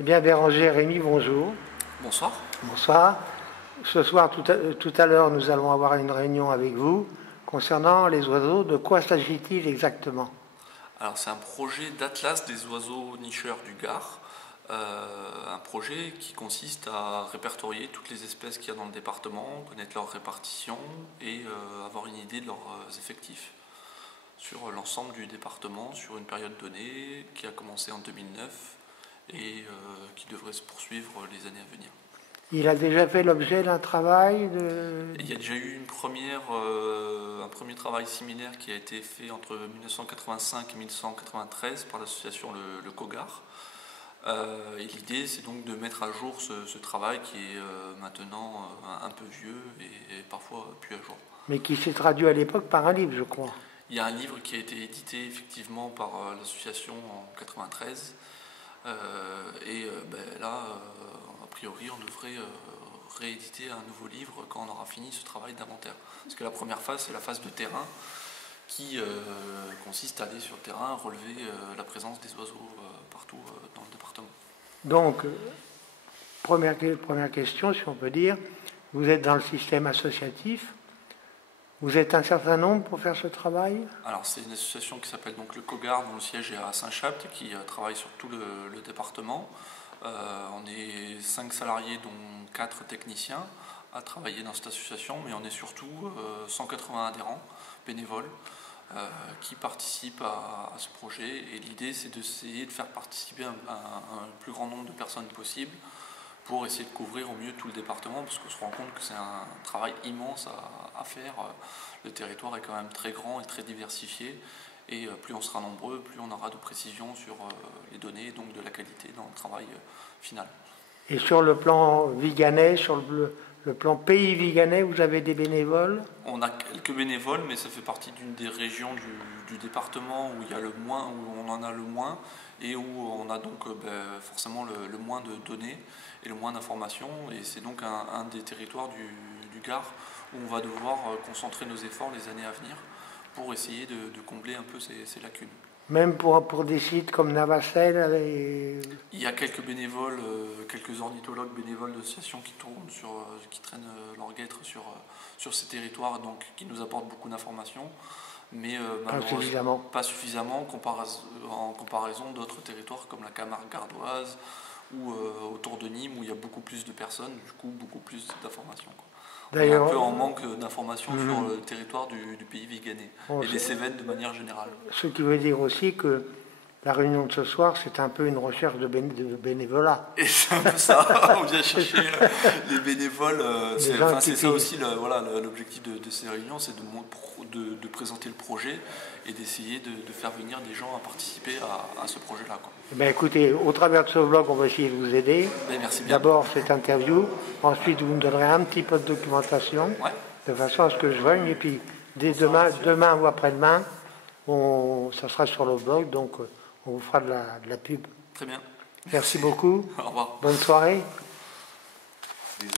Eh bien, Bérangère Rémy, bonjour. Bonsoir. Bonsoir. Ce soir, tout à l'heure, nous allons avoir une réunion avec vous concernant les oiseaux. De quoi s'agit-il exactement? Alors c'est un projet d'atlas des oiseaux nicheurs du Gard. Un projet qui consiste à répertorier toutes les espèces qu'il y a dans le département, connaître leur répartition et avoir une idée de leurs effectifs sur l'ensemble du département sur une période donnée qui a commencé en 2009 et qui devrait se poursuivre les années à venir. Il a déjà fait l'objet d'un travail Il y a déjà eu un premier travail similaire qui a été fait entre 1985 et 1993 par l'association le COGAR. Et l'idée, c'est donc de mettre à jour ce travail qui est maintenant un peu vieux et parfois plus à jour. mais qui s'est traduit à l'époque par un livre, je crois. Il y a un livre qui a été édité effectivement par l'association en 1993. A priori, on devrait rééditer un nouveau livre quand on aura fini ce travail d'inventaire. Parce que la première phase, c'est la phase de terrain qui consiste à aller sur le terrain, relever la présence des oiseaux partout dans le département. Donc, première question, si on peut dire, vous êtes dans le système associatif. Vous êtes un certain nombre pour faire ce travail? Alors c'est une association qui s'appelle donc le COGAR, dont le siège est à Saint-Chapt, qui travaille sur tout le département. On est 5 salariés, dont 4 techniciens, à travailler dans cette association, mais on est surtout 180 adhérents bénévoles qui participent à ce projet. Et l'idée, c'est d'essayer de faire participer un plus grand nombre de personnes possible pour essayer de couvrir au mieux tout le département, parce qu'on se rend compte que c'est un travail immense à faire. Le territoire est quand même très grand et très diversifié, et plus on sera nombreux, plus on aura de précision sur les données et donc de la qualité dans le travail final. Et sur le plan viganais, sur le plan pays viganais, vous avez des bénévoles? On a quelques bénévoles, mais ça fait partie d'une des régions du département où il y a le moins, où on en a le moins, et où on a donc forcément le moins de données et le moins d'informations. Et c'est donc un des territoires du Gard où on va devoir concentrer nos efforts les années à venir pour essayer de combler un peu ces lacunes. Même pour des sites comme Navacelle Il y a quelques bénévoles, quelques ornithologues bénévoles d'associations qui tournent qui traînent leur guêtre sur ces territoires, donc qui nous apportent beaucoup d'informations, mais malheureusement pas suffisamment en comparaison d'autres territoires comme la Camargue gardoise ou autour de Nîmes où il y a beaucoup plus de personnes, du coup beaucoup plus d'informations. On est un peu en manque d'informations sur le territoire du pays viganais et des Cévennes de manière générale. Ce qui veut dire aussi que la réunion de ce soir, c'est un peu une recherche de bénévolat. Et c'est un peu ça, on vient chercher les bénévoles. C'est ça aussi l'objectif de ces réunions, c'est de présenter le projet et d'essayer de faire venir des gens à participer à ce projet-là. Ben écoutez, au travers de ce vlog, on va essayer de vous aider. Merci bien. D'abord cette interview, ensuite vous me donnerez un petit peu de documentation, de façon à ce que je voie, et puis dès demain ou après-demain, ça sera sur le blog, donc on vous fera de la pub. Très bien. Merci beaucoup. Au revoir. Bonne soirée.